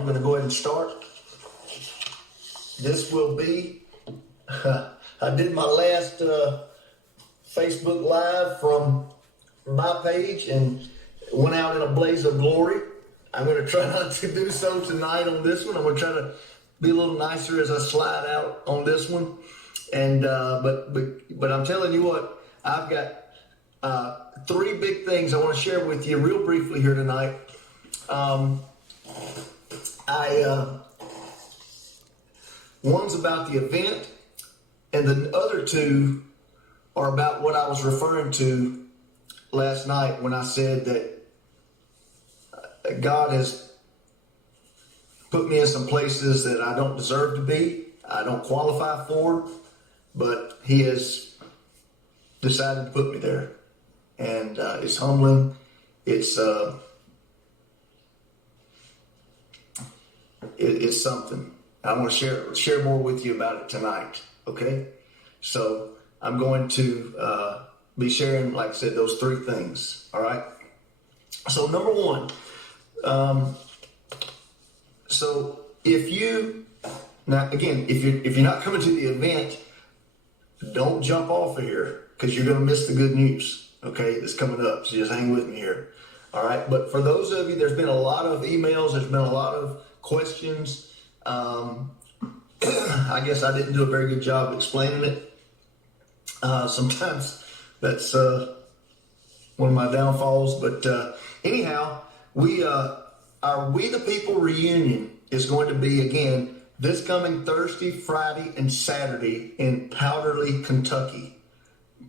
I'm going to go ahead and start. This will be, I did my last Facebook Live from my page and went out in a blaze of glory. I'm going to try not to do so tonight on this one. I'm going to try to be a little nicer as I slide out on this one. And but I'm telling you what, I've got three big things I want to share with you real briefly here tonight. One's about the event, and the other two are about what I was referring to last night when I said that God has put me in some places that I don't deserve to be, I don't qualify for, but He has decided to put me there. And it's humbling. It's something. I want to share more with you about it tonight. Okay, so I'm going to be sharing, like I said, those three things. All right. So number one. So if you're not coming to the event, don't jump off of here because you're going to miss the good news. Okay, that's coming up. So just hang with me here. All right. But for those of you, there's been a lot of emails. There's been a lot of questions. I guess I didn't do a very good job explaining it. Sometimes that's one of my downfalls. But anyhow, our We the People reunion is going to be again this coming Thursday, Friday, and Saturday in Powderly, Kentucky.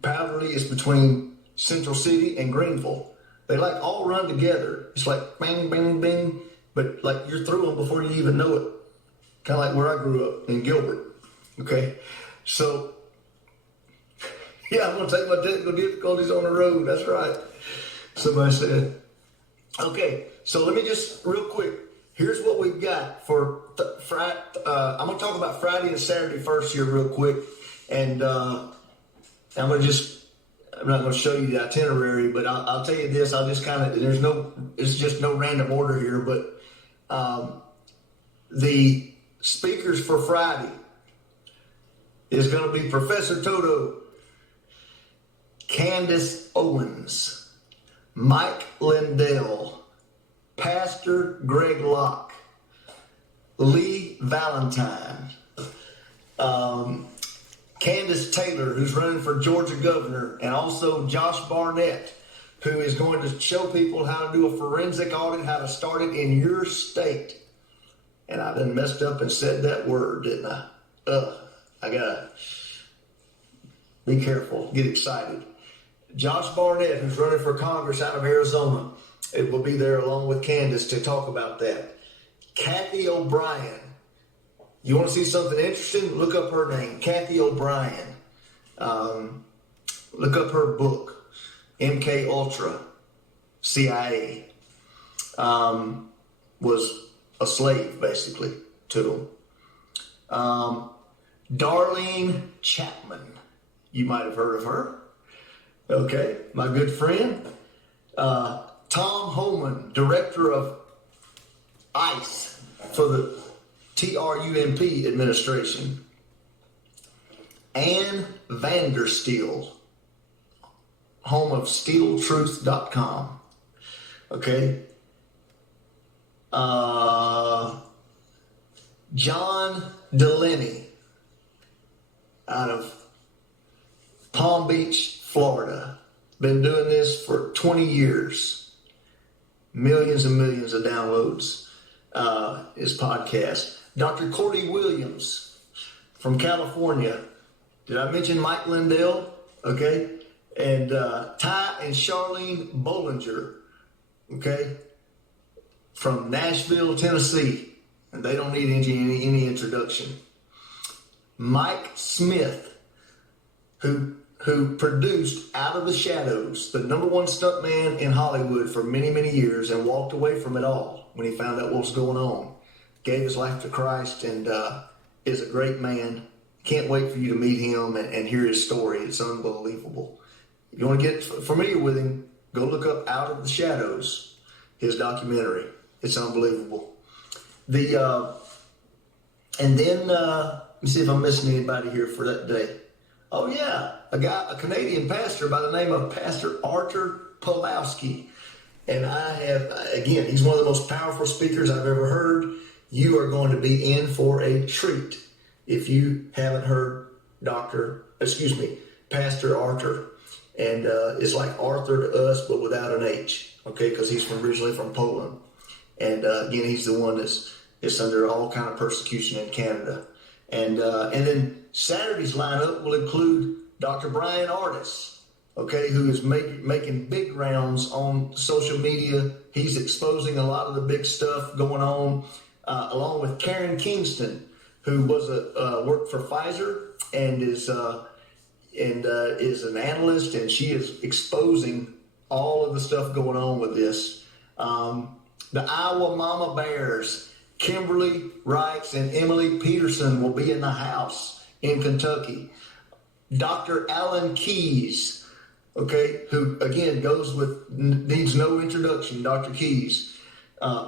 Powderly is between Central City and Greenville. They like all run together. It's like bang, bang, bang, but like you're through them before you even know it. Kind of like where I grew up in Gilbert. Okay, so yeah, I'm going to take my technical difficulties on the road. That's right. Somebody said. Okay, so let me just real quick. Here's what we've got for Friday. I'm going to talk about Friday and Saturday first here real quick, and I'm not going to show you the itinerary, but I'll tell you this. I'll just it's just no random order here, but the speakers for Friday is going to be Professor Toto, Candace Owens, Mike Lindell, Pastor Greg Locke, Lee Valentine, Candace Taylor, who's running for Georgia governor, and also Josh Barnett, who is going to show people how to do a forensic audit, how to start it in your state. And I done messed up and said that word, didn't I? I gotta be careful, get excited. Josh Barnett, who's running for Congress out of Arizona, it will be there along with Candace to talk about that. Kathy O'Brien. You want to see something interesting? Look up her name, Kathy O'Brien. Look up her book, MK Ultra, CIA. Was a slave, basically, to them. Darlene Chapman. You might have heard of her. Okay, my good friend. Tom Homan, director of ICE for the TRUMP administration. Ann Vandersteel, home of SteelTruth.com. Okay. John Delaney out of Palm Beach, Florida. Been doing this for 20 years. Millions and millions of downloads. His podcast. Dr. Cordy Williams from California. Did I mention Mike Lindell? Okay. And Ty and Charlene Bollinger. Okay. From Nashville, Tennessee. And they don't need any introduction. Mike Smith, who produced Out of the Shadows, the number one stuntman in Hollywood for many, many years, and walked away from it all when he found out what was going on. Gave his life to Christ and is a great man. Can't wait for you to meet him and hear his story. It's unbelievable. If you want to get familiar with him, go look up Out of the Shadows, his documentary. It's unbelievable. The and then let me see if I'm missing anybody here for that day. Oh yeah, a Canadian pastor by the name of Pastor Arthur Pulowski. And I have, again, he's one of the most powerful speakers I've ever heard. You are going to be in for a treat if you haven't heard Pastor Arthur. And it's like Arthur to us, but without an H, okay, because he's originally from Poland. And again, he's the one that's under all kind of persecution in Canada. And then Saturday's lineup will include Dr. Brian Artis, okay, who is making big rounds on social media. He's exposing a lot of the big stuff going on, along with Karen Kingston, who was worked for Pfizer and is an analyst, and she is exposing all of the stuff going on with this. The Iowa Mama Bears, Kimberly Wrights and Emily Peterson, will be in the house in Kentucky. Dr. Alan Keyes, okay, who again needs no introduction, Dr. Keyes.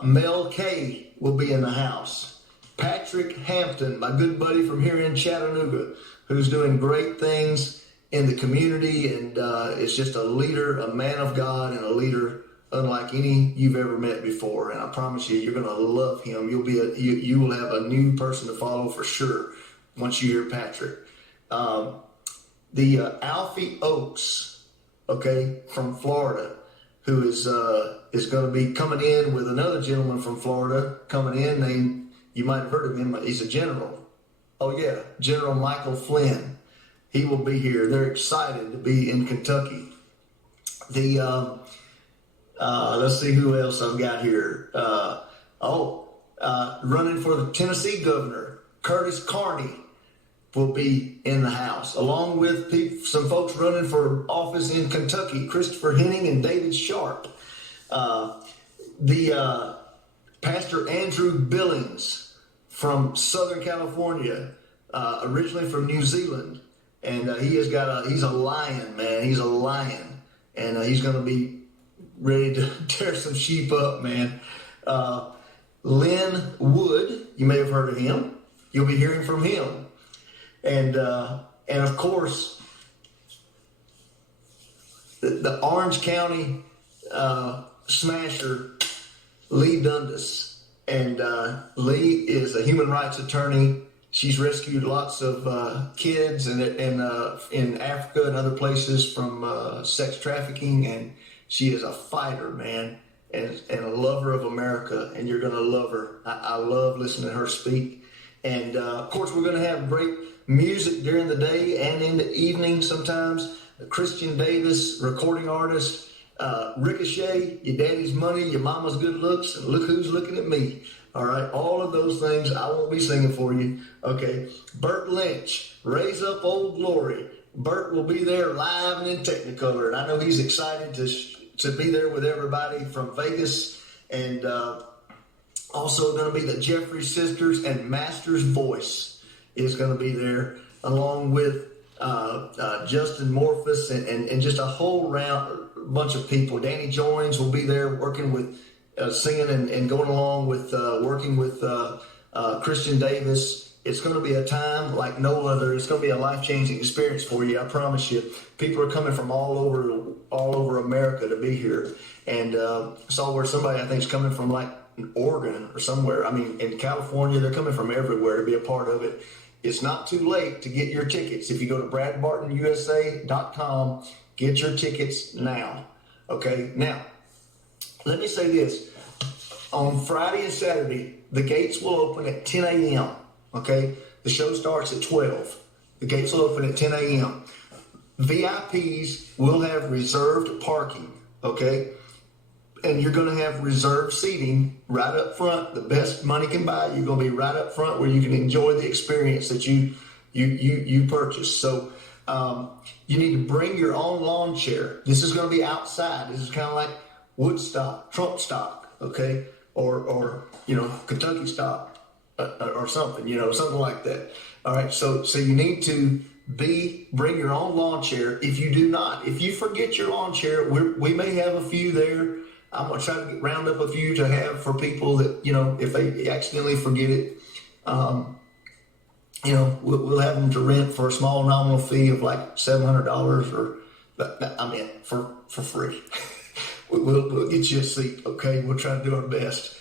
Mel Kay will be in the house. Patrick Hampton, my good buddy from here in Chattanooga, who's doing great things in the community and is just a leader, a man of God, and a leader unlike any you've ever met before. And I promise you, you're going to love him. You will have a new person to follow for sure once you hear Patrick. The Alfie Oakes, okay, from Florida, who is going to be coming in with another gentleman from Florida coming in named, you might have heard of him, he's a general. Oh yeah, General Michael Flynn. He will be here. They're excited to be in Kentucky. Let's see who else I've got here. Running for the Tennessee governor, Curtis Carney will be in the house, along with some folks running for office in Kentucky, Christopher Henning and David Sharp. Pastor Andrew Billings from Southern California, originally from New Zealand. And he's a lion, man. He's a lion. And he's going to be ready to tear some sheep up, man. Lynn Wood, you may have heard of him. You'll be hearing from him. And of course, the Orange County smasher, Lee Dundas. And Lee is a human rights attorney. She's rescued lots of kids in Africa and other places from sex trafficking, and she is a fighter, man, and a lover of America, and you're going to love her. I love listening to her speak. And, of course, we're going to have great music during the day and in the evening sometimes. Christian Davis, recording artist, Ricochet, your daddy's money, your mama's good looks, and look who's looking at me. All right, all of those things I won't be singing for you. Okay, Bert Lynch, Raise Up Old Glory. Bert will be there live and in Technicolor, and I know he's excited to be there with everybody from Vegas. And also going to be the Jeffrey Sisters, and Master's Voice is going to be there, along with Justin Morphus and just a whole bunch of people. Danny Joins will be there working with singing and going along with working with Christian Davis. It's going to be a time like no other. It's going to be a life-changing experience for you. I promise you. People are coming from all over America to be here. And saw where somebody I think is coming from like Oregon or somewhere. I mean, in California, they're coming from everywhere to be a part of it. It's not too late to get your tickets. If you go to bradbartonusa.com, get your tickets now. Okay, now. Let me say this. On Friday and Saturday, the gates will open at 10 a.m., okay? The show starts at 12. The gates will open at 10 a.m. VIPs will have reserved parking, okay? And you're going to have reserved seating right up front. The best money can buy. You're going to be right up front where you can enjoy the experience that you purchased. So you need to bring your own lawn chair. This is going to be outside. This is kind of like Woodstock, Trump stock, okay, or Kentucky stock, or something, something like that. All right, so you need to bring your own lawn chair. If you do not, if you forget your lawn chair, we may have a few there. I'm going to try to round up a few to have for people that, if they accidentally forget it, we'll have them to rent for a small nominal fee of like $700 or, for free. We'll get you a seat, okay? We'll try to do our best.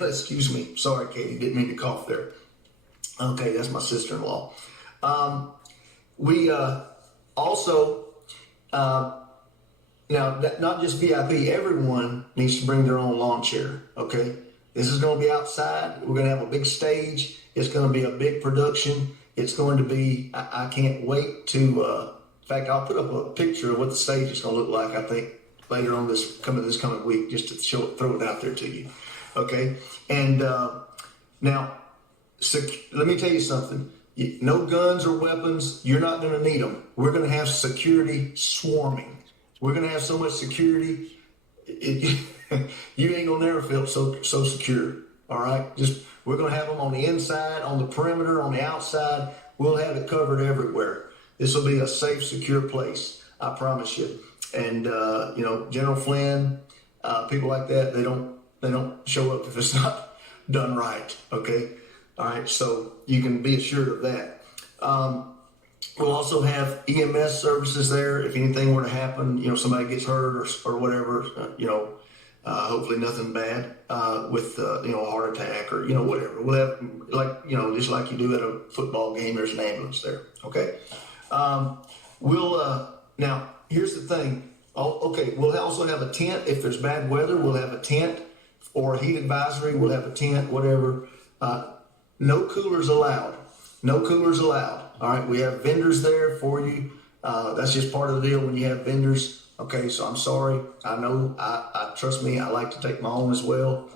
Excuse me. Sorry, Katie. Didn't mean to cough there. Okay, that's my sister-in-law. We also, now, not just VIP, everyone needs to bring their own lawn chair, okay? This is going to be outside. We're going to have a big stage. It's going to be a big production. It's going to be, I can't wait to, in fact, I'll put up a picture of what the stage is going to look like, I think, later on this coming week, just to throw it out there to you, okay? And now, let me tell you something. No guns or weapons. You're not going to need them. We're going to have security swarming. We're going to have so much security, you ain't going to never feel so secure, all right? We're going to have them on the inside, on the perimeter, on the outside. We'll have it covered everywhere. This will be a safe, secure place, I promise you. And, General Flynn, people like that, they don't show up if it's not done right, okay? All right, so you can be assured of that. We'll also have EMS services there. If anything were to happen, somebody gets hurt or whatever, hopefully nothing bad with, a heart attack or, whatever. We'll have, just like you do at a football game, there's an ambulance there, okay? Now, here's the thing. We'll also have a tent. If there's bad weather, we'll have a tent, or a heat advisory, we'll have a tent, whatever. No coolers allowed. No coolers allowed. All right, we have vendors there for you. That's just part of the deal when you have vendors. Okay, so I'm sorry. I know, I trust me, I like to take my own as well.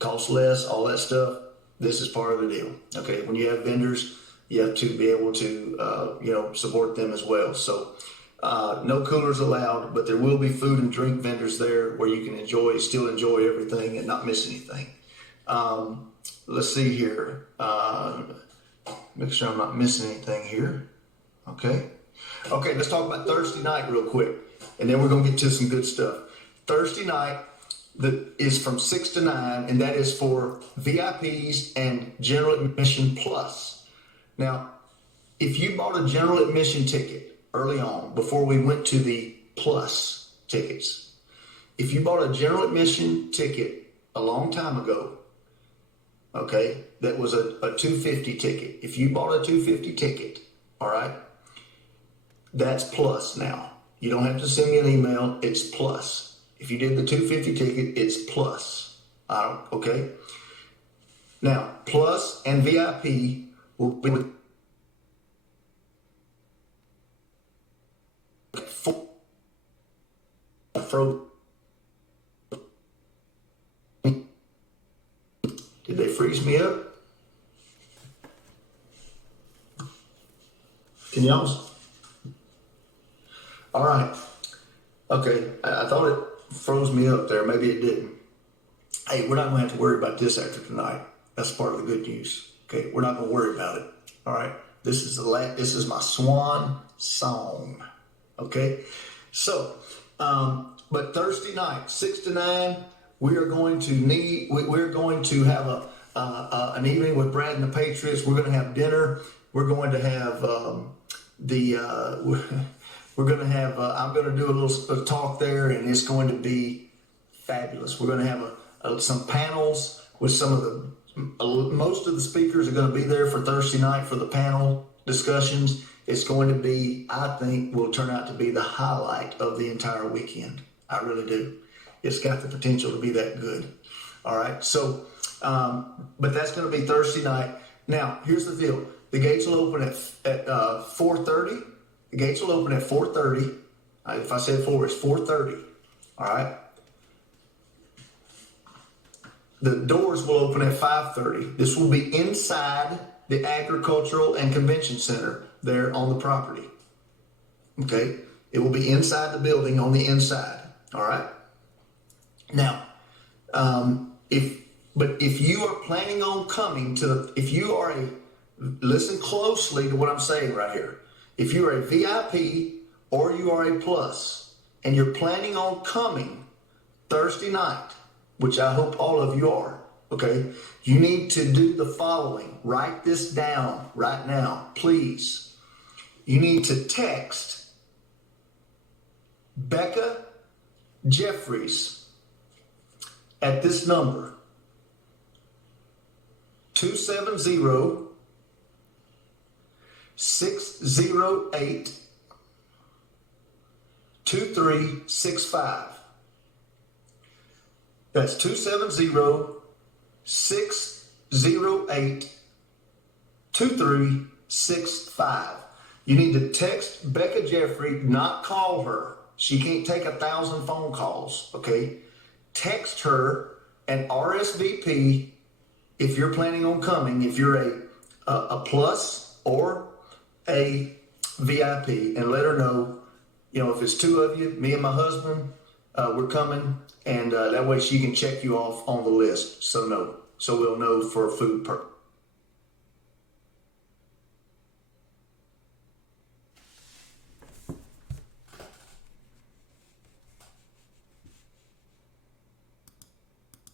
Costs less, all that stuff. This is part of the deal. Okay, when you have vendors, you have to be able to, support them as well. So no coolers allowed, but there will be food and drink vendors there where you can still enjoy everything and not miss anything. Let's see here. Make sure I'm not missing anything here. Okay, let's talk about Thursday night real quick, and then we're going to get to some good stuff. Thursday night is from 6 to 9, and that is for VIPs and general admission plus. Now, if you bought a general admission ticket early on, before we went to the plus tickets, if you bought a general admission ticket a long time ago, okay, that was a $250 ticket. If you bought a $250 ticket, all right, that's plus now. You don't have to send me an email. It's plus. If you did the $250 ticket, it's plus. Okay. Now, plus and VIP will be with Did they freeze me up? Can y'all? All right. Okay. I thought it froze me up there. Maybe it didn't. Hey, we're not going to have to worry about this after tonight. That's part of the good news. Okay. We're not going to worry about it. All right. This is my swan song. Okay. So, but Thursday night, 6 to 9, we're going to have an evening with Brad and the Patriots. We're going to have dinner. We're going to have I'm going to do a little talk there, and it's going to be fabulous. We're going to have some panels with most of the speakers are going to be there for Thursday night for the panel discussions. It's going to be, I think, will turn out to be the highlight of the entire weekend. I really do. It's got the potential to be that good. All right. So, but that's going to be Thursday night. Now, here's the deal. The gates will open at 4:30. The gates will open at 4:30. If I said 4, it's 4:30. All right. The doors will open at 5:30. This will be inside the Agricultural and Convention Center there on the property. Okay. It will be inside the building on the inside. All right. Now, if you are planning on coming listen closely to what I'm saying right here. If you are a VIP or you are a plus and you're planning on coming Thursday night, which I hope all of you are, okay, you need to do the following. Write this down right now, please. You need to text Becca Jeffries at this number, 270-608-2365. That's 270-608-2365. You need to text Becca Jeffrey, not call her. She can't take 1,000 phone calls, okay? Text her and RSVP if you're planning on coming, if you're a plus or a VIP, and let her know, if it's two of you, me and my husband, we're coming, and that way she can check you off on the list. So we'll know for food purpose.